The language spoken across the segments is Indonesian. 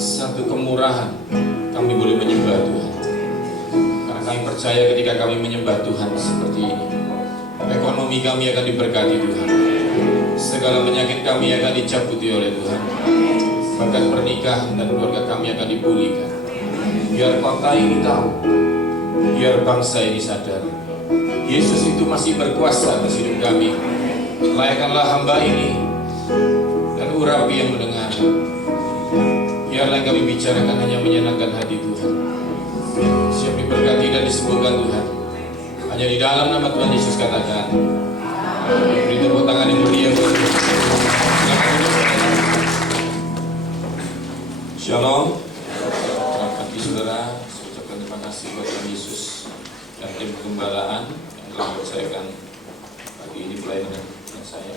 satu kemurahan kami boleh menyembah Tuhan. Karena kami percaya ketika kami menyembah Tuhan seperti ini, ekonomi kami akan diberkati Tuhan. Segala penyakit kami akan dicabuti oleh Tuhan. Bahkan pernikahan dan keluarga kami akan dipulihkan. Biar kota ini tahu, biar bangsa ini sadar, Yesus itu masih berkuasa atas hidup kami. Layakkanlah hamba ini dan urapi yang mendengar. Biarlah yang kami bicarakan hanya menyenangkan hati Tuhan. Siap diberkati dan disembuhkan Tuhan. Hanya di dalam nama Tuhan Yesus katakan. Beri tepuk tangan yang mulia buat Tuhan. Shalom. Selamat pagi saudara. Saya ucapkan terima kasih buat Tuhan Yesus dan tim penggembalaan yang telah mempercayakan pagi ini pelayanan dengan saya.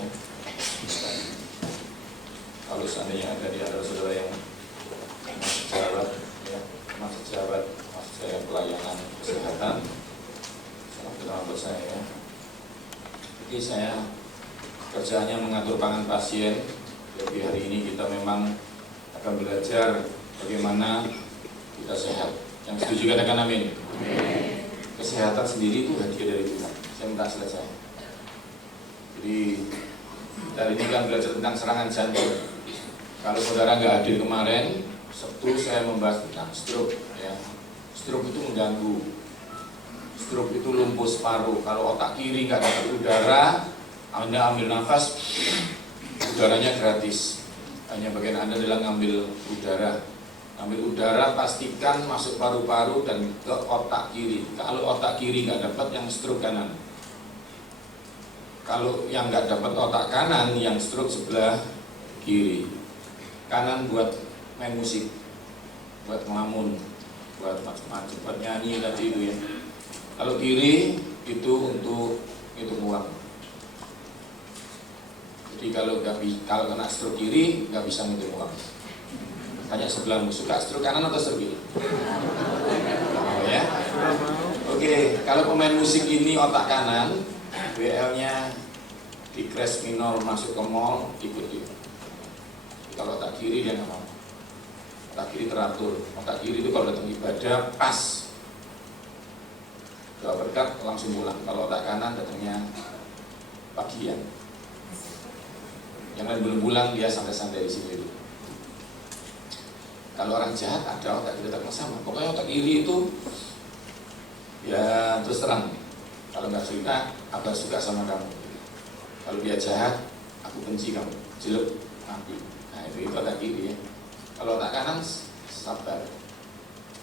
Kalau seandainya ada di antara saudara yang masih saya pelayanan kesehatan, salam kenal buat saya ya. Jadi saya kerjaannya mengatur pangan pasien. Jadi hari ini kita memang akan belajar bagaimana kita sehat. Yang setuju katakan amin. Kesehatan sendiri itu hadiah dari Tuhan. Saya minta selesai. Jadi hari ini kan belajar tentang serangan jantung. Kalau saudara nggak hadir kemarin, Sabtu saya membahas tentang stroke. Ya. Stroke itu mengganggu. Stroke itu lumpuh separuh. Kalau otak kiri nggak dapat udara, Anda ambil nafas, udaranya gratis. Hanya bagian Anda adalah ngambil udara. Ngambil udara pastikan masuk paru-paru dan ke otak kiri. Kalau otak kiri nggak dapat, yang stroke kanan. Kalau yang nggak dapat otak kanan, yang stroke sebelah kiri. Kanan buat main musik, buat ngelamun, buat macam-macam, buat nyanyi tadi itu ya. Kalau kiri itu untuk hitung uang. Jadi kalau kena stroke kiri nggak bisa ngitung uang. Tanya sebelahmu, suka stroke kanan atau stroke kiri? Oh ya. Oke, kalau pemain musik ini otak kanan, WL-nya di crash minor masuk ke mall, ikut dia. Kalau otak kiri dia nggak mau. Otak kiri teratur. Otak kiri itu kalau datang ibadah pas, doa berkat langsung pulang. Kalau otak kanan datangnya pagian. Yang lain belum pulang, dia santai-santai di sini dulu. Kalau orang jahat ada otak kiri datang sama. Pokoknya otak kiri itu ya terus terang. Kalau nggak suka, aku suka sama kamu. Kalau dia jahat, aku benci kamu. Jelek, mati. Nah itu otak kiri ya. Kalau otak kanan sabar,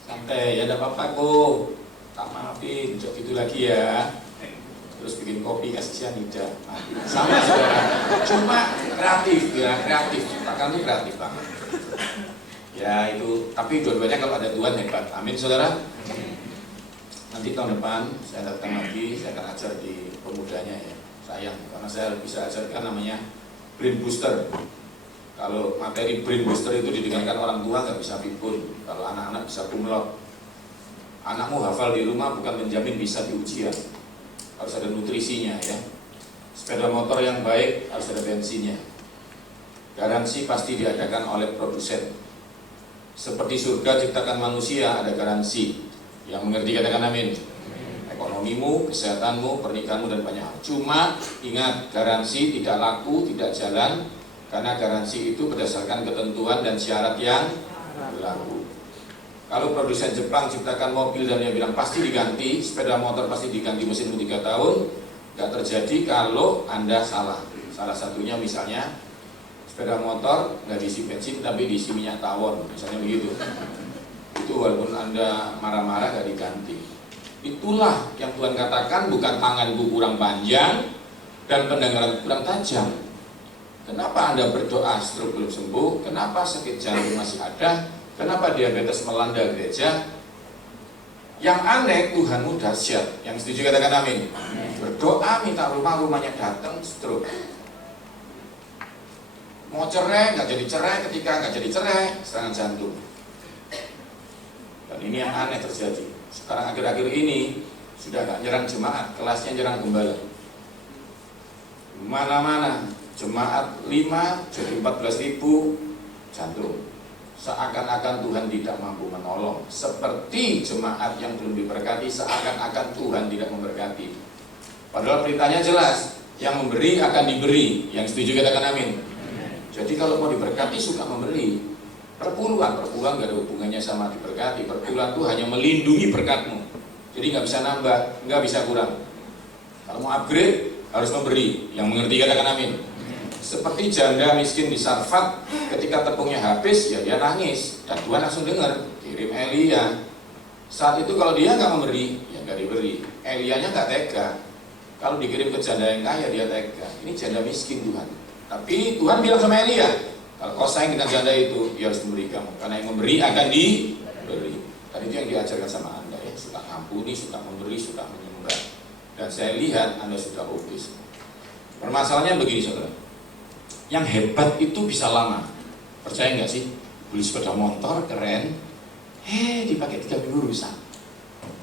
santai ya, ada apa-apa kok, tak maafin, jok itu lagi ya. Terus bikin kopi kasih cyanida, sama saudara. Cuma kreatif ya, kreatif. Ciptakan itu kreatif banget. Ya itu, tapi dua-duanya kalau ada Tuhan hebat. Amin saudara. Nanti tahun depan saya datang lagi, saya akan ajar di pemudanya ya. Sayang, karena saya bisa ajarkan namanya brain booster. Kalau materi brain booster itu didengarkan orang tua nggak bisa pikun. Kalau anak-anak bisa kumlot. Anakmu hafal di rumah bukan menjamin bisa di ujian. Harus ada nutrisinya ya. Sepeda motor yang baik harus ada bensinnya. Garansi pasti diadakan oleh produsen. Seperti surga ciptakan manusia ada garansi. Yang mengerti katakan amin. Ekonomimu, kesehatanmu, pernikahanmu dan banyak hal. Cuma ingat, garansi tidak laku, tidak jalan. Karena garansi itu berdasarkan ketentuan dan syarat yang berlaku. Kalau produsen Jepang ciptakan mobil dan dia bilang pasti diganti, sepeda motor pasti diganti mesin 3 tahun, nggak terjadi kalau Anda salah. Salah satunya misalnya sepeda motor nggak diisi bensin tapi diisi minyak tawon, misalnya begitu. Itu walaupun Anda marah-marah nggak diganti. Itulah yang Tuhan katakan, bukan tanganku kurang panjang dan pendengaran kurang tajam. Kenapa Anda berdoa stroke belum sembuh? Kenapa sakit jantung masih ada? Kenapa diabetes melanda gereja? Yang aneh, Tuhanmu dahsyat. Yang setuju katakan amin. Berdoa minta rumahnya datang stroke. Mau cerai nggak jadi cerai, ketika nggak jadi cerai serangan jantung. Dan ini yang aneh terjadi. Sekarang akhir-akhir ini sudah nggak nyerang jemaat, kelasnya nyerang gembala. Mana-mana jemaat 5 jadi 14.000 jantung. seakan-akan Tuhan tidak mampu menolong. Seperti jemaat yang belum diberkati, seakan-akan Tuhan tidak memberkati. Padahal beritanya jelas, yang memberi akan diberi. Yang setuju katakan amin. Jadi kalau mau diberkati suka memberi. Perpuluhan gak ada hubungannya sama diberkati. Perpuluhan itu hanya melindungi berkatmu. Jadi nggak bisa nambah, nggak bisa kurang. Kalau mau upgrade harus memberi. Yang mengerti katakan amin. Seperti janda miskin di Sarfat, ketika tepungnya habis ya dia nangis. Dan Tuhan langsung dengar, kirim Elia. Saat itu kalau dia nggak memberi, ya nggak diberi. Elianya nggak tega. Kalau dikirim ke janda yang kaya dia tega. Ini janda miskin Tuhan. Tapi Tuhan bilang sama Elia, kalau kau sayang dengan janda itu, dia harus memberi kamu. Karena yang memberi akan diberi. Dan itu yang diajarkan sama Anda ya. Suka ampuni, suka memberi, suka menyembah. Dan saya lihat Anda sudah oke. Permasalahannya begini saudara. Yang hebat itu bisa lama. Percaya nggak sih? Beli sepeda motor keren, dipakai 3 minggu rusak.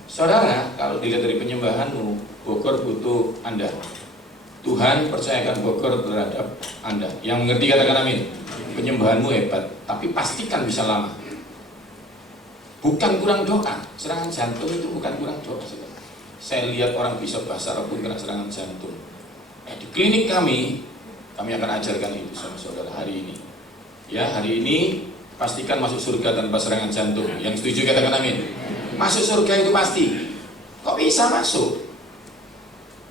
Saudara, kalau dilihat dari penyembahanmu, Bogor butuh Anda. Tuhan percayakan Bogor terhadap Anda. Yang mengerti katakan amin. Penyembahanmu hebat, tapi pastikan bisa lama. Bukan kurang doa. Serangan jantung itu bukan kurang doa. Saya lihat orang bisa bahasa Arab pun kena serangan jantung. Di klinik kami akan ajarkan itu sama saudara hari ini. Ya, hari ini pastikan masuk surga tanpa serangan jantung. Yang setuju katakan amin. Masuk surga itu pasti. Kok bisa masuk?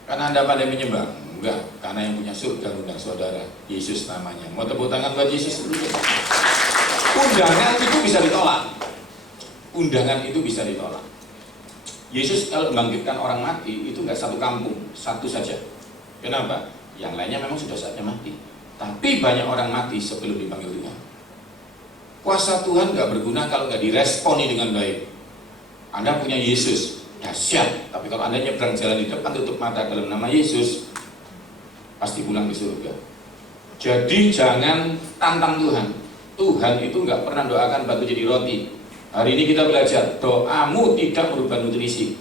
Karena Anda pandai menyembah? Enggak, karena yang punya surga undang saudara. Yesus namanya. Mau tepuk tangan buat Yesus dulu. Undangan itu bisa ditolak. Undangan itu bisa ditolak. Yesus kalau membangkitkan orang mati itu enggak satu kampung, satu saja. Kenapa? Yang lainnya memang sudah saatnya mati. Tapi banyak orang mati sebelum dipanggil Tuhan. Kuasa Tuhan enggak berguna kalau enggak diresponi dengan baik. Anda punya Yesus, dahsyat. Tapi kalau Anda nyebrang jalan di depan tutup mata dalam nama Yesus, pasti pulang ke surga. Jadi jangan tantang Tuhan. Tuhan itu nggak pernah doakan batu jadi roti. Hari ini kita belajar, doamu tidak merubah nutrisi.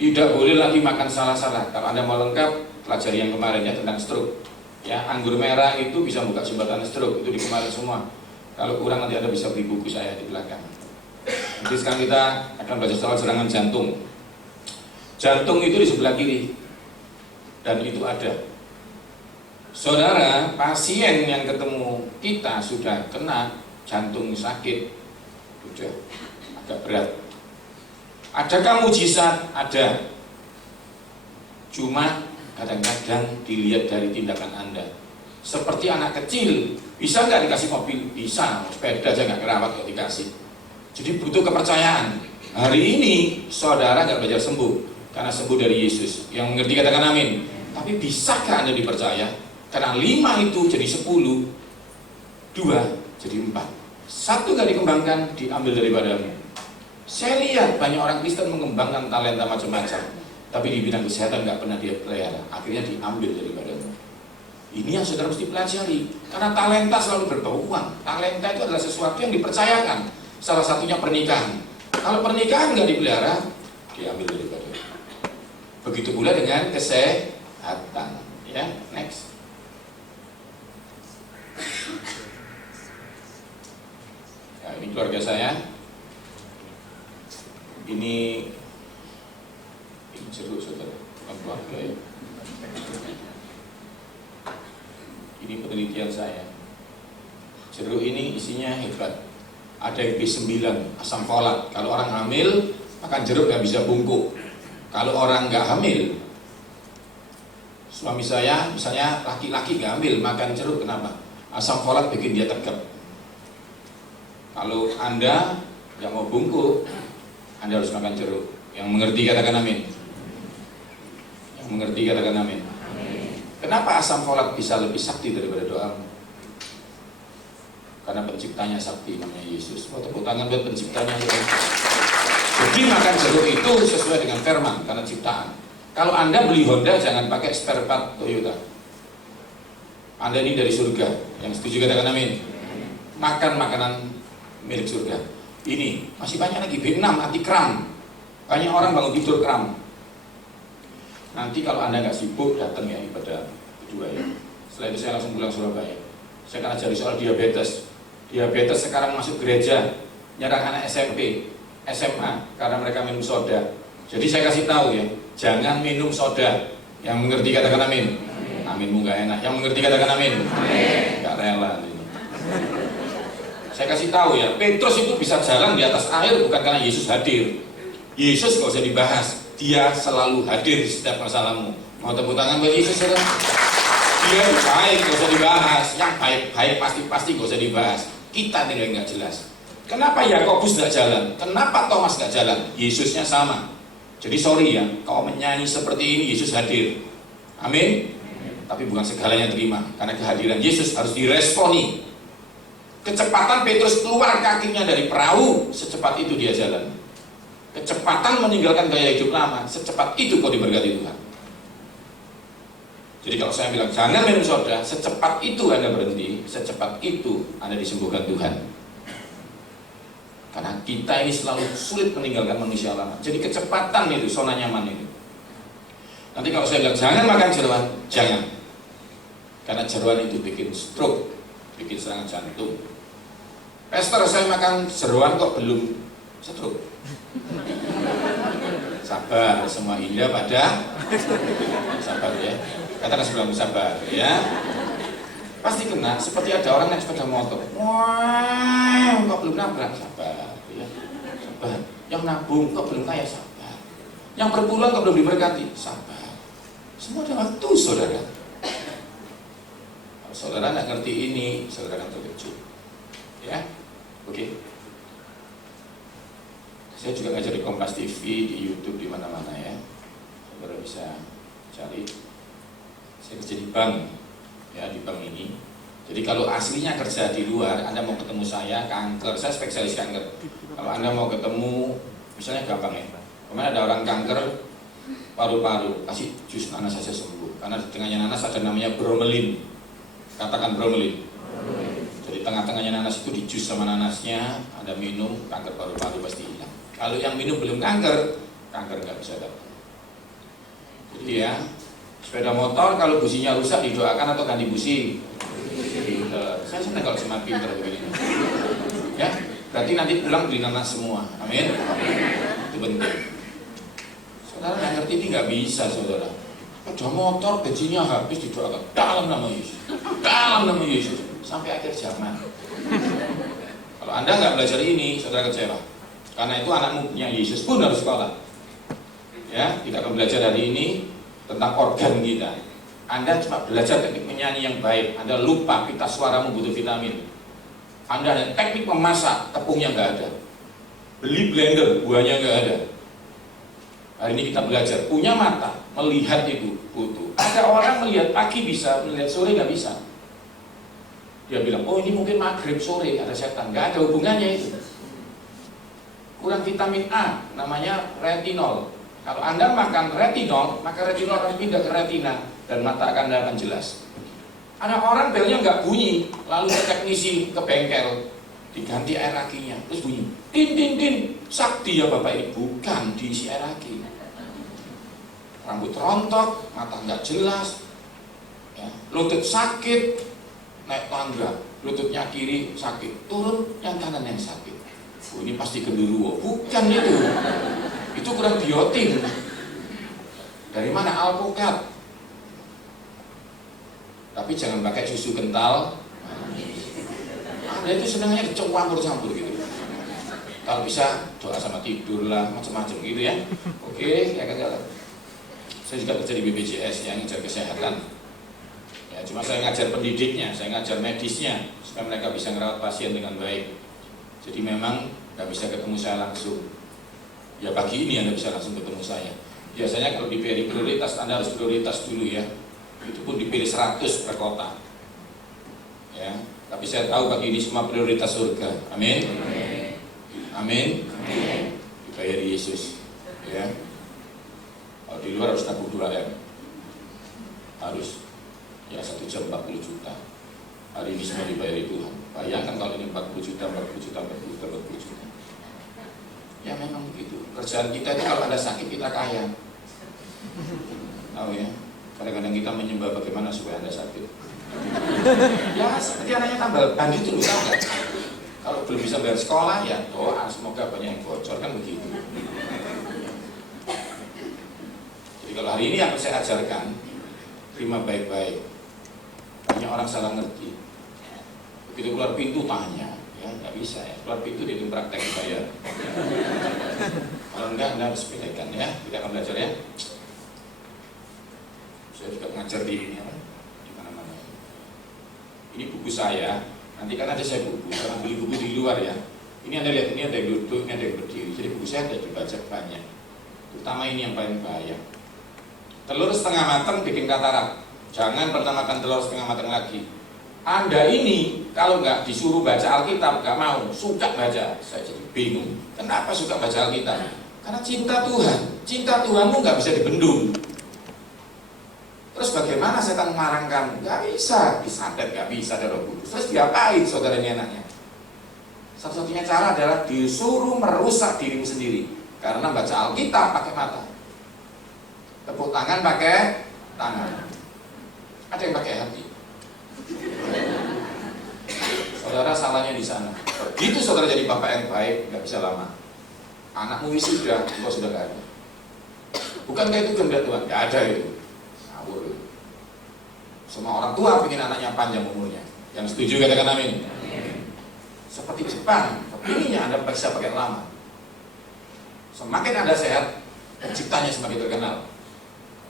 Tidak boleh lagi makan salah-salah. Kalau Anda mau lengkap, pelajari yang kemarin ya tentang stroke. Ya, anggur merah itu bisa buka jembatan stroke, itu di kemarin semua. Kalau kurang nanti Anda bisa beli buku saya di belakang. Nanti sekarang kita akan belajar soal serangan jantung. Jantung itu di sebelah kiri. Dan itu ada. Saudara, pasien yang ketemu kita sudah kena jantung sakit, sudah agak berat. Adakah mujizat? Ada. Cuma kadang-kadang dilihat dari tindakan Anda. Seperti anak kecil, bisa nggak dikasih mobil? Bisa, sepeda aja nggak kerawat kalau dikasih. Jadi butuh kepercayaan. Hari ini saudara nggak belajar sembuh karena sembuh dari Yesus. Yang mengerti katakan amin. Tapi bisakah Anda dipercaya? Karena 5 itu jadi 10, 2 jadi 4. 1 gak dikembangkan, diambil daripadamu. Saya lihat banyak orang Kristen mengembangkan talenta macam-macam, tapi di bidang kesehatan gak pernah dia pelihara. Akhirnya diambil daripadamu. Ini yang saudara mesti pelajari. Karena talenta selalu berbau uang. Talenta itu adalah sesuatu yang dipercayakan. Salah satunya pernikahan. Kalau pernikahan gak dipelihara, diambil daripadamu. Begitu pula dengan kesehatan. Ya, next. Nah, ini keluarga saya. Ini jeruk saudara, bukan keluarga ya. Ini penelitian saya. Jeruk ini isinya hebat. Ada yang B9, asam folat. Kalau orang hamil makan jeruk nggak bisa bungkuk. Kalau orang nggak hamil, suami saya misalnya laki-laki nggak hamil makan jeruk, kenapa? Asam folat bikin dia tegap. Kalau Anda nggak mau bungkuk, Anda harus makan jeruk. Yang mengerti katakan amin. Yang mengerti katakan amin. Kenapa asam folat bisa lebih sakti daripada doamu? Karena penciptanya sakti, namanya Yesus. Tepuk tangan buat penciptanya. Jadi makan jeruk itu sesuai dengan firman, karena ciptaan. Kalau Anda beli Honda, jangan pakai spare part Toyota. Anda ini dari surga. Yang setuju katakan amin. Makan makanan milik surga. Ini masih banyak lagi B6 anti kram. Banyak orang bangun tidur kram. Nanti kalau Anda nggak sibuk datang ya ibadah kedua ya. Setelah itu saya langsung pulang Surabaya. Saya akan ajari soal diabetes. Diabetes sekarang masuk gereja, nyerang anak SMP, SMA karena mereka minum soda. Jadi saya kasih tahu ya, jangan minum soda. Yang mengerti katakan amin. Aminmu nggak enak. Yang mengerti katakan amin. Nggak rela. Saya kasih tahu ya, Petrus itu bisa jalan di atas air bukan karena Yesus hadir. Yesus nggak usah dibahas, dia selalu hadir di setiap masalahmu. Mau tepuk tangan buat Yesus, saudara? Dia baik, nggak usah dibahas. Yang baik-baik pasti nggak usah dibahas. Kita tidak nggak jelas. Kenapa Yakobus nggak jalan? Kenapa Thomas nggak jalan? Yesusnya sama. Jadi sorry ya, kau menyanyi seperti ini, Yesus hadir. Amin. Tapi bukan segalanya terima, karena kehadiran Yesus harus diresponi. Kecepatan Petrus keluar kakinya dari perahu, secepat itu dia jalan. Kecepatan meninggalkan gaya hidup lama, secepat itu kau diberkati Tuhan. Jadi kalau saya bilang jangan minum soda, secepat itu Anda berhenti, secepat itu Anda disembuhkan Tuhan. Karena kita ini selalu sulit meninggalkan manusia lama. Jadi kecepatan itu, zona nyaman itu. Nanti kalau saya bilang jangan makan jeroan, jangan. Karena jeroan itu bikin stroke, bikin serangan jantung. Pastor, saya makan jeroan kok belum stroke. Sabar, semua indah pada sabar ya. Katakan sebelum sabar ya. Pasti kena, seperti ada orang naik sepeda motor. Wah, kok belum nabrak, sabar ya. Sabar. Yang nabung kok belum kaya, sabar. Yang berpulang kok belum diberkati, sabar. Semua ada waktu, saudara. Kalau saudara nggak ngerti ini, saudara akan terkejut. Ya. Oke. Saya juga ngajar di Kompas TV, di YouTube, di mana-mana ya. Saudara bisa cari. Saya kerja di bank, ya di bank ini. Jadi kalau aslinya kerja di luar, Anda mau ketemu saya kanker, saya spesialis kanker. Kalau Anda mau ketemu, misalnya gampang ya. Kemarin ada orang kanker paru-paru, kasih jus nanas saja sembuh. Karena di tengahnya nanas ada namanya bromelin. Katakan bromelin. Jadi tengah-tengahnya nanas itu di jus sama nanasnya, Anda minum, kanker paru-paru pasti hilang. Kalau yang minum belum kanker nggak bisa datang. Jadi ya, sepeda motor kalau businya rusak didoakan atau ganti busi? Saya senang kalau semakin pinter begini. Ya, berarti nanti pulang beli nanas semua. Amin. Itu penting. Saudara nggak ngerti ini nggak bisa, saudara. Sepeda motor bensinnya habis didoakan dalam nama Yesus, dalam nama Yesus sampai akhir zaman. Kalau Anda nggak belajar ini, saudara kecewa. Karena itu anakmu punya Yesus pun harus sekolah. Ya, kita akan belajar hari ini tentang organ kita. Anda cuma belajar teknik menyanyi yang baik, Anda lupa pita suaramu butuh vitamin. Anda ada teknik memasak, tepungnya nggak ada. Beli blender, buahnya nggak ada. Hari ini kita belajar, punya mata, melihat itu butuh. Ada orang melihat pagi bisa, melihat sore nggak bisa. Dia bilang, oh ini mungkin maghrib sore, ada setan. Nggak ada hubungannya itu. Kurang vitamin A, namanya retinol. Kalau Anda makan retinol, maka retinol akan pindah ke retina dan mata Anda akan jelas. Ada orang belnya nggak bunyi, lalu ke teknisi ke bengkel, diganti air akinya, terus bunyi, tin tin tin, sakti ya bapak ini, bukan diisi air aki. Rambut rontok, mata nggak jelas, ya. Lutut sakit, naik tangga, lututnya kiri sakit, turun yang kanan yang sakit. Oh, ini pasti genderuwo, bukan itu. Itu kurang biotin. Dari mana? Alpukat. Tapi jangan pakai susu kental. Ada itu senangnya dicampur-campur gitu. Kalau bisa doa sama tidur lah, macam-macam gitu ya. Oke, ya kan. Saya juga kerja di BPJS yang ngajar kesehatan. Ya, cuma saya ngajar pendidiknya, saya ngajar medisnya supaya mereka bisa merawat pasien dengan baik. Jadi memang nggak bisa ketemu saya langsung. Ya pagi ini Anda bisa langsung ketemu saya. Biasanya kalau dipilih prioritas, Anda harus prioritas dulu ya. Itu pun dipilih 100 per kota. Ya, tapi saya tahu pagi ini semua prioritas surga. Amin. Amin. Dibayar Yesus. Ya. Kalau di luar harus tabung 2M. Harus. Ya 1 jam 40 juta. Hari ini semua dibayari Tuhan. Bayangkan kalau ini 40 juta, 40 juta, 40 juta, 40 juta. Ya memang begitu. Kerjaan kita itu kalau ada sakit kita kaya. Tahu ya? Kadang-kadang kita menyembah bagaimana supaya Anda sakit. Ya seperti anaknya tambal ban itu, tahu nggak? Kalau belum bisa bayar sekolah, ya doa semoga banyak yang bocor, kan begitu. Jadi kalau hari ini yang saya ajarkan, terima baik-baik. Banyak orang salah ngerti. Begitu keluar pintu tanya, ya nggak bisa ya. Keluar pintu dia praktek bayar. Kalau enggak, Anda harus bedakan ya. Kita akan belajar ya. Saya juga ngajar di ini apa? Di mana-mana. Ini buku saya. Nanti kan ada saya buku, orang beli buku di luar ya. Ini Anda lihat, ini ada yang duduk, ini ada yang berdiri. Jadi buku saya ada dibaca banyak. Terutama ini yang paling bahaya. Telur setengah matang bikin katarak. Jangan pernah makan telur setengah matang lagi. Anda ini kalau nggak disuruh baca Alkitab nggak mau, suka baca. Saya jadi bingung. Kenapa suka baca Alkitab? Karena cinta Tuhan. Cinta Tuhanmu nggak bisa dibendung. Terus bagaimana setan melarang kamu? Gak bisa, disantet gak bisa ada Roh Kudus. Terus diapain saudara ini anaknya? Satu-satunya cara adalah disuruh merusak dirimu sendiri. Karena baca Alkitab pakai mata, tepuk tangan pakai tangan, ada yang pakai hati. Saudara salahnya di sana. Begitu saudara jadi bapak yang baik, gak bisa lama. Anakmu wisuda, engkau sudah gak ada. Bukankah itu kehendak Tuhan? Gak ada itu. Semua orang tua ingin anaknya panjang umurnya. Yang setuju katakan amin. Seperti Jepang, kepinginnya Anda bisa pakai lama. Semakin Anda sehat, penciptanya semakin terkenal.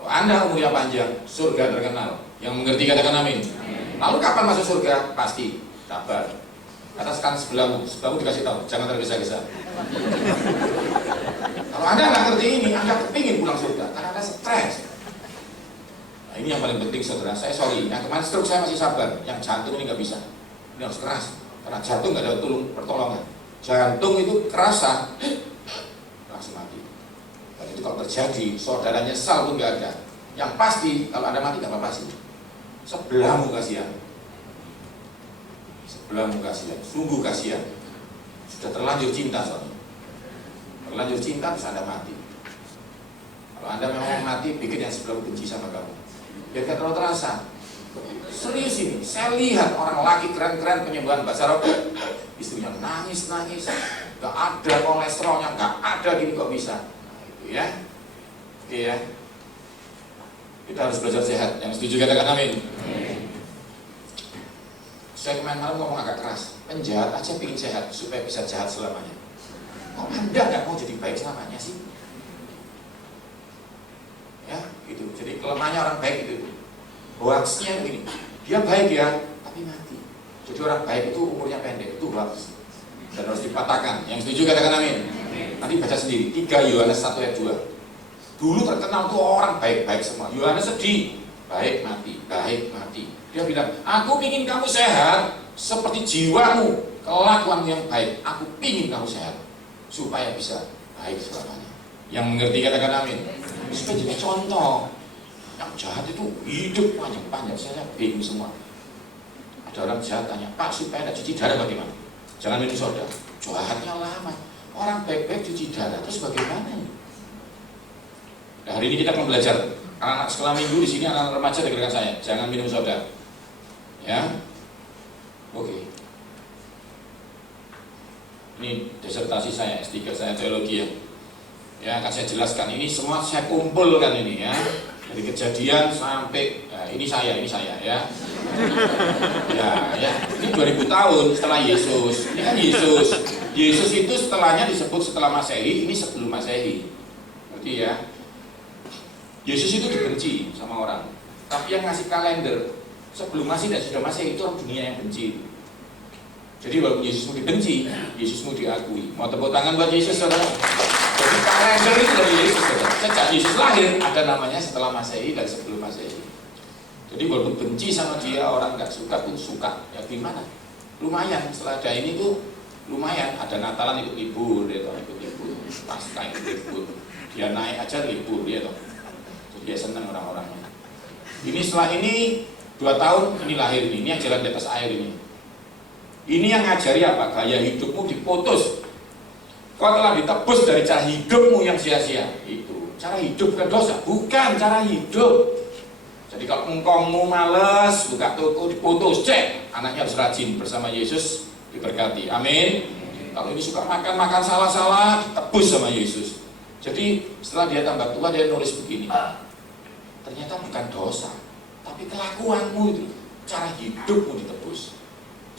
Kalau Anda umurnya panjang, surga terkenal. Yang mengerti katakan amin. Lalu kapan masuk surga? Pasti, sabar. Katakan sebelahmu dikasih tahu, jangan tergesa-gesa. Kalau Anda nggak ngerti ini, Anda kepingin pulang surga karena Anda stres. Nah, ini yang paling penting saudara. Saya sorry, yang kemarin stroke saya masih sabar. Yang jantung ini nggak bisa. Ini harus keras. Karena jantung nggak ada pertolongan. Jantung itu kerasa, langsung mati. Dan itu kalau terjadi, saudara nyesal pun nggak ada. Yang pasti kalau Anda mati nggak apa-apa sih. Sebelahmu kasihan. Sebelahmu kasihan. Sungguh kasihan. Sudah terlanjur cinta soalnya. Terlanjur cinta terus Anda mati. Kalau Anda memang mati, bikin yang sebelahmu benci sama kamu. Biar gak terlalu terasa. Serius ini, saya lihat orang laki keren-keren penyembahan bahasa roh, istrinya nangis-nangis, gak ada kolesterolnya, gak ada gini kok bisa. Nah, itu ya. Oke ya. Kita harus belajar sehat. Yang setuju katakan amin. Saya kemarin malam ngomong agak keras. Penjahat aja pengen sehat supaya bisa jahat selamanya. Kok Anda gak mau jadi baik selamanya sih? Ya, gitu. Jadi kelemahannya orang baik itu. Hoaxnya begini, dia baik ya, tapi mati. Jadi orang baik itu umurnya pendek, itu hoax. Dan harus dipatahkan. Yang setuju katakan amin. Nanti baca sendiri. 3 Yohanes 1 ayat 2. Dulu terkenal tuh orang baik-baik semua. Yohanes sedih, baik mati, baik mati. Dia bilang, aku ingin kamu sehat seperti jiwamu, kelakuan yang baik. Aku ingin kamu sehat supaya bisa baik selamanya. Yang mengerti katakan amin. Supaya jadi contoh. Yang jahat itu hidup panjang-panjang. Saya bingung semua. Ada orang jahat tanya, Pak supaya tidak cuci darah bagaimana? Jangan minum soda. Jahatnya lama. Orang baik-baik cuci darah, terus bagaimana ini? Nah, hari ini kita akan belajar. Anak-anak sekolah minggu di sini, anak-anak remaja dengarkan saya. Jangan minum soda. Ya, oke. Ini disertasi saya, S3 saya teologi ya. Ya, akan saya jelaskan. Ini semua saya kumpulkan ini ya. Dari kejadian sampai ini saya ya. Ya, ini 2000 tahun setelah Yesus. Ini kan Yesus. Yesus itu setelahnya disebut setelah Masehi, ini sebelum Masehi. Berarti ya. Yesus itu dibenci sama orang. Tapi yang ngasih kalender sebelum Masehi dan sudah Masehi itu orang dunia yang benci. Jadi walaupun Yesusmu dibenci, Yesusmu diakui. Mau tepuk tangan buat Yesus, saudara? Jadi kalender itu dari Yesus, saudara. Sejak Yesus lahir, ada namanya setelah Masehi dan sebelum Masehi. Jadi walaupun benci sama dia, orang nggak suka pun suka. Ya gimana? Lumayan, setelah ada ini tuh lumayan. Ada Natalan ikut libur, dia tuh ikut libur. Pasca ikut libur. Dia naik aja libur, dia tuh. Jadi dia senang orang-orangnya. Ini setelah ini 2 tahun, ini lahir ini yang jalan di atas air ini. Ini yang ngajari apa? Gaya hidupmu diputus. Kau telah ditebus dari cara hidupmu yang sia-sia. Itu cara hidup bukan dosa, bukan cara hidup. Jadi kalau engkau males buka toko diputus, cek anaknya harus rajin bersama Yesus di diberkati. Amin. Kalau ini suka makan salah-salah, ditebus sama Yesus. Jadi setelah dia tambah tua, dia nulis begini, ternyata bukan dosa, tapi kelakuanmu itu, cara hidupmu ditebus.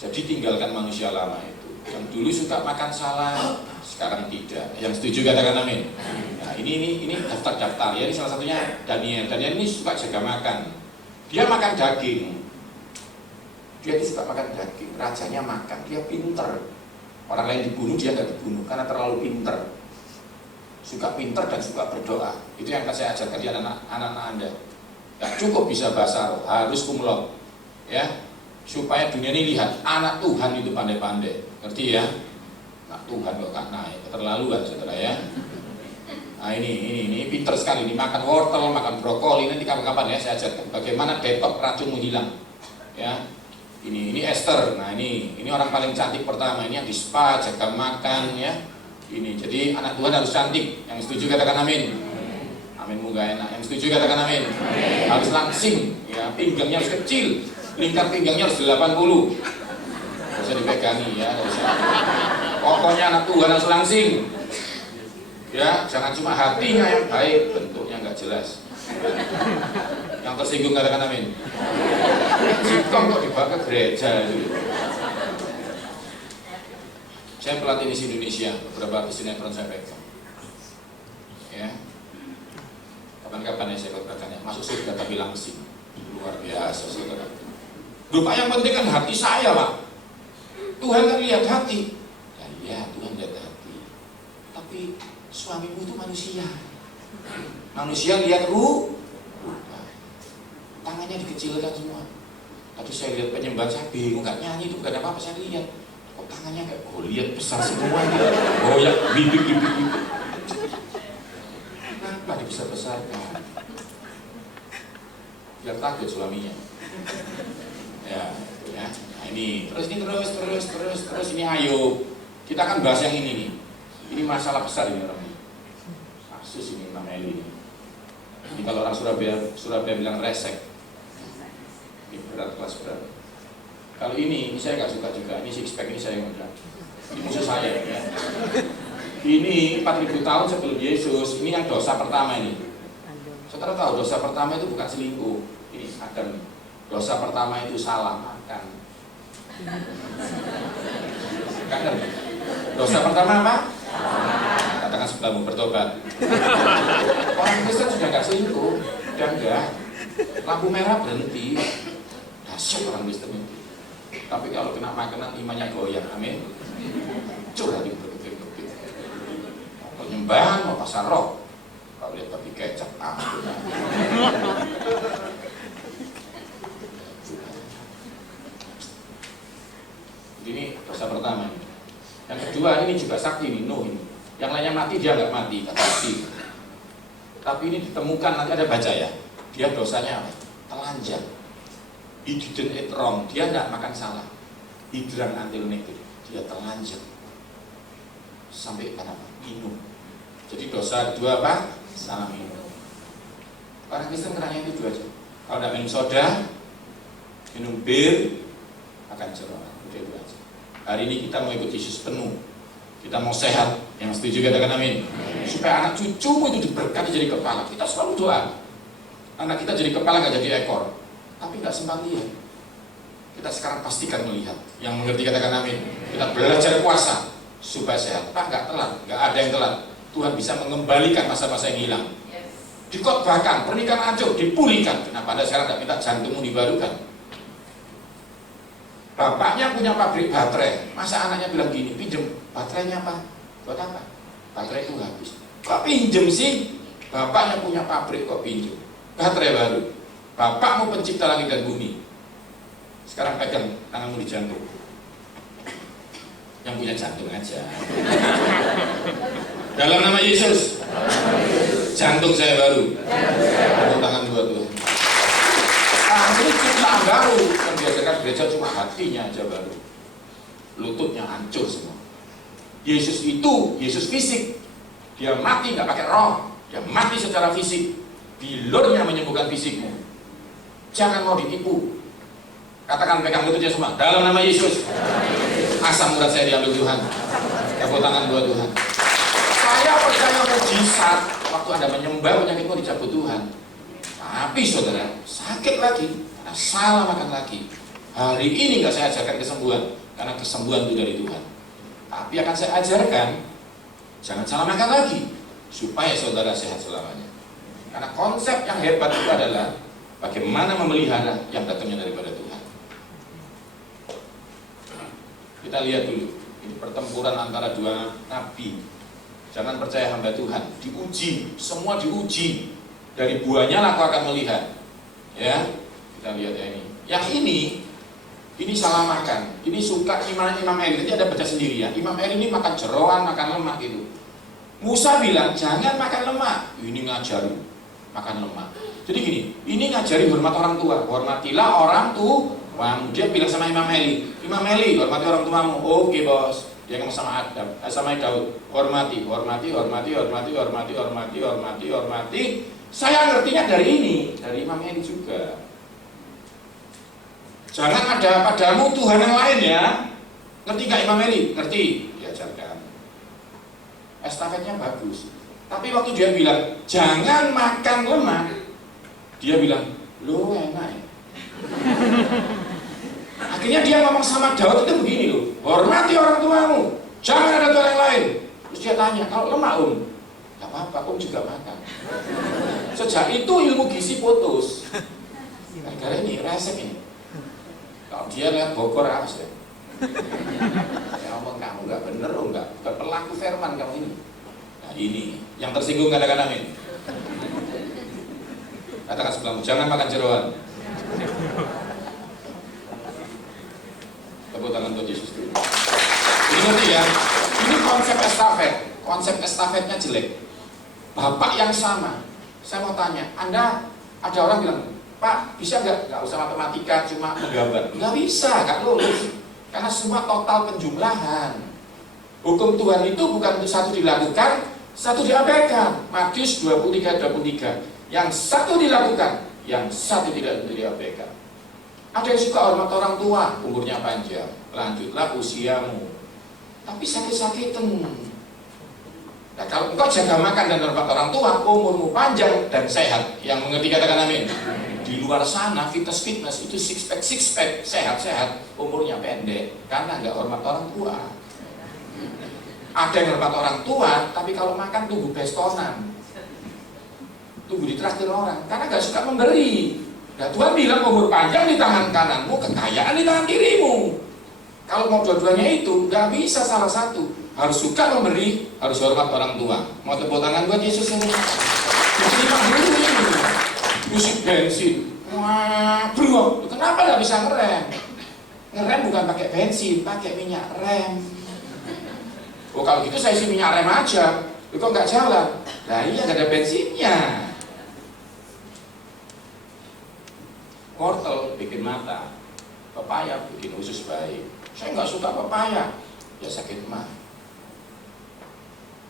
Jadi tinggalkan manusia lama itu. Yang dulu suka makan salah, sekarang tidak. Yang setuju katakan amin. Nah, ini daftar-daftar ya. Ini salah satunya Daniel. Daniel ini suka jaga makan. Dia makan daging. Dia itu suka makan daging. Rajanya makan. Dia pinter. Orang lain dibunuh, dia nggak dibunuh karena terlalu pinter. Suka pinter dan suka berdoa. Itu yang akan saya ajarkan di anak-anak Anda. Gak cukup bisa bahasa roh, harus cum laude, ya, supaya dunia ini lihat anak Tuhan itu pandai-pandai. Ngerti ya? Anak Tuhan kok gak naik, keterlaluan saudara ya. Nah ini pinter sekali. Ini makan wortel, makan brokoli. Nanti kapan-kapan ya saya ajarkan bagaimana detox racunmu hilang. Ya. Ini Esther. Nah ini orang paling cantik pertama. Ini yang di spa, jaga makan ya. Ini jadi anak Tuhan harus cantik. Yang setuju katakan amin. Amin, moga enak. Yang setuju katakan amin. Harus langsing ya, pinggangnya harus kecil. Lingkar pinggangnya harus 80. Gak usah dipegangi ya, gak usah. Pokoknya anak Tuhan harus langsing. Ya, jangan cuma hatinya yang baik, bentuknya nggak jelas. Yang tersinggung katakan amin. Singkong kok dibawa ke gereja gitu. Saya pelatih misi Indonesia, beberapa sinetron saya pegang. Ya, kapan-kapan ya saya berkatanya masuk surga tapi langsing, luar biasa saudara. Lupa yang penting kan hati saya Pak. Tuhan kan lihat hati. Ya iya Tuhan lihat hati. Tapi suamimu itu manusia. Manusia lihat rupa. Tangannya dikecilkan semua. Tadi saya lihat penyembahan saya bingung, nggak nyanyi itu bukan apa-apa saya lihat. Kok tangannya kayak, lihat besar semua gitu. Oh ya, bibit. Kenapa dibesar-besarkan? Biar takut suaminya. Ya. Nah ini, terus ini ayo. Kita kan bahas yang ini nih. Ini masalah besar ini orang ini. Kasus ini namanya ini. Ini kalau orang Surabaya bilang resek. Ini berat, kelas berat. Kalau ini saya nggak suka juga. Ini six pack ini saya nggak. Ini musuh saya ya. Ini 4000 tahun sebelum Yesus. Ini yang dosa pertama ini. Saudara tahu dosa pertama itu bukan selingkuh. Ini Adam. Dosa pertama itu salah makan. Kan? Dosa pertama apa? Katakan sebelummu bertobat. Orang Kristen sudah nggak selingkuh, udah enggak. Lampu merah berhenti. Dahsyat orang Kristen itu. Tapi kalau kena makanan imannya goyang, amin. Curhat itu berketik-ketik. Penyembahan mau pasar roh. Kalau lihat babi kecap, ampun. Ini dosa pertama ini. Yang kedua ini juga sakti nih, Nuh ini. Yang lainnya mati, dia nggak mati, kata Steve. Tapi ini ditemukan, nanti ada baca ya. Dia dosanya apa? Telanjang. He didn't eat wrong, dia nggak makan salah. He drank until naked, dia telanjang. Sampai kenapa? Minum. Jadi dosa kedua apa? Salah minum. Orang Kristen kenanya itu dua aja. Kalau nggak minum soda, minum bir, akan jeruk. Udah itu aja. Hari ini kita mau ikut Yesus penuh. Kita mau sehat. Yang setuju katakan amin. Supaya anak cucumu itu diberkati jadi kepala. Kita selalu doa. Anak kita jadi kepala, nggak jadi ekor. Tapi nggak sempat lihat. Kita sekarang pastikan melihat. Yang mengerti katakan amin. Kita belajar puasa supaya sehat. Pak, nggak telat, nggak ada yang telat. Tuhan bisa mengembalikan masa-masa yang hilang. Dikotbahkan, pernikahan hancur, dipulihkan. Kenapa Anda sekarang nggak minta jantungmu dibarukan? Bapaknya punya pabrik baterai. Masa anaknya bilang gini, pinjem baterainya apa? Buat apa? Baterai itu habis. Kok pinjem sih? Bapaknya punya pabrik kok pinjem baterai baru. Bapakmu pencipta langit dan bumi. Sekarang pegang tanganmu di jantung. Yang punya jantung aja. Dalam nama Yesus. Jantung saya baru. Tepuk tangan buat Tuhan. Ini ciptaan baru. Yang biasakan gereja cuma hatinya aja baru. Lututnya hancur semua. Yesus itu Yesus fisik. Dia mati nggak pakai roh. Dia mati secara fisik. Bilurnya menyembuhkan fisikmu. Jangan mau ditipu. Katakan pegang lututnya semua. Dalam nama Yesus. Asam urat saya diambil Tuhan. Tepuk tangan buat Tuhan. Saya percaya mujizat waktu Anda menyembah penyakitmu dicabut Tuhan. Tapi saudara, sakit lagi karena salah makan lagi. Hari ini nggak saya ajarkan kesembuhan, karena kesembuhan itu dari Tuhan. Tapi akan saya ajarkan, jangan salah makan lagi, supaya saudara sehat selamanya. Karena konsep yang hebat itu adalah bagaimana memelihara yang datangnya daripada Tuhan. Kita lihat dulu, ini pertempuran antara dua nabi. Jangan percaya hamba Tuhan, diuji, semua diuji. Dari buahnya lah kau akan melihat. Ya, kita lihat ya ini. Yang ini salah makan. Ini suka Imam Eli. Nanti ada baca sendiri ya. Imam Eli ini makan jeroan, makan lemak gitu. Musa bilang jangan makan lemak. Ini ngajari makan lemak. Jadi gini, ini ngajari hormat orang tua. Hormatilah orang tua. Dia bilang sama Imam Eli, Imam Eli, hormati orang tuamu. Oke bos. Dia ngomong sama Adam, sama Daud. Hormati. Saya ngertinya dari ini, dari Imam Eli juga. Jangan ada padamu Tuhan yang lain ya. Ngerti gak Imam Eli? Ngerti, diajarkan. Estafetnya bagus. Tapi waktu dia bilang jangan makan lemak, dia bilang lo enak ya. Akhirnya dia ngomong sama Daud itu begini loh, hormati orang tuamu, jangan ada Tuhan yang lain. Terus dia tanya, kalau lemak gak apa-apa, juga makan. Sejak itu ilmu gizi putus. Gara-gara ini resep ini. Kalau dia lihat Bogor harus ya. Ya ngomong kamu nggak bener nggak pelaku firman kamu ini. Nah ini yang tersinggung katakan amin. Katakan sebelum jangan makan jeroan. Tepuk tangan untuk Yesus dulu. Ini ngerti ya? Ini konsep estafet. Konsep estafetnya jelek. Bapak yang sama. Saya mau tanya, Anda ada orang bilang, Pak, bisa nggak usah matematika, cuma menggambar? Nggak bisa, nggak lulus. Karena semua total penjumlahan. Hukum Tuhan itu bukan untuk satu dilakukan, satu diabaikan. Matius 23:23. Yang satu dilakukan, yang satu tidak diabaikan. Ada yang suka hormat orang tua, umurnya panjang, lanjutlah usiamu. Tapi sakit-sakitan. Nah, kalau engkau jaga makan dan hormat orang tua, umurmu panjang dan sehat. Yang mengerti katakan amin. Di luar sana fitness itu six pack sehat, umurnya pendek karena nggak hormat orang tua. Ada yang hormat orang tua, tapi kalau makan tunggu bestonan, tunggu ditraktir orang, karena nggak suka memberi. Nah, Tuhan bilang umur panjang di tangan kananmu, kekayaan di tangan kirimu. Kalau mau dua-duanya itu nggak bisa salah satu. Harus suka memberi, harus hormat orang tua. Mau tepuk tangan buat Yesus ini. Diterima dulu ini. Musik bensin. Wah, bro, kenapa nggak bisa ngerem? Ngerem bukan pakai bensin, pakai minyak rem. Oh kalau gitu saya isi minyak rem aja. Kok nggak jalan? Nah iya nggak ada bensinnya. Wortel bikin mata, pepaya bikin usus bayi. Saya nggak suka pepaya, ya sakit mah.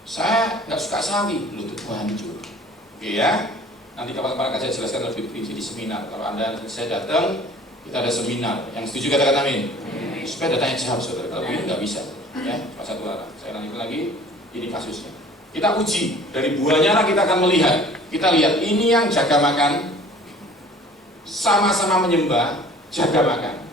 Saya nggak suka sawi, lutut hancur. Oke ya, nanti kapan-kapan akan saya jelaskan lebih rinci di seminar. Kalau Anda saya datang, kita ada seminar. Yang setuju katakan amin. Supaya datanya jawab saudara. Kalau ini nggak bisa, ya cuma satu arah. Saya lanjutkan lagi, ini kasusnya. Kita uji dari buahnya lah kita akan melihat. Kita lihat ini yang jaga makan, sama-sama menyembah, jaga makan.